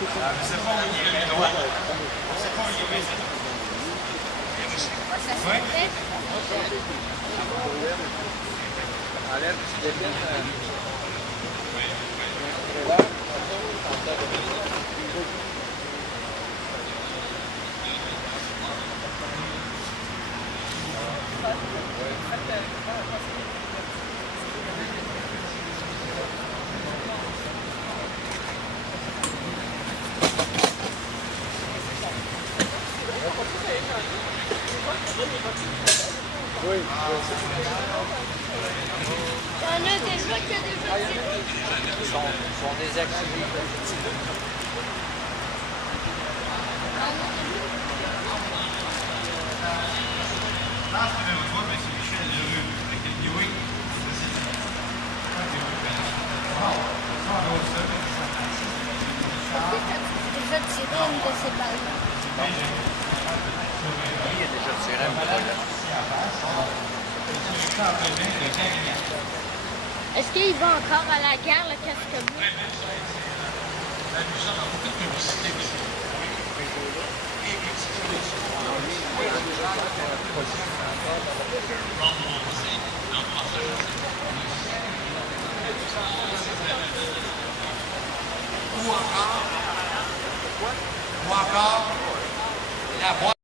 Ah, mais c'est pas où il est le droit. C'est pas où il est le ouais. Enlève, tu défiles. Oui. Il y en a déjà qui a déjà tiré. Ils sont désactivés. Ah, c'est même toi, mais c'est Michel Leroux. Avec le Dewey. Déjà tiré une de ses balles. Il a déjà tiré un peu. Est-ce qu'il va encore à la guerre, le casque bleu? Ou encore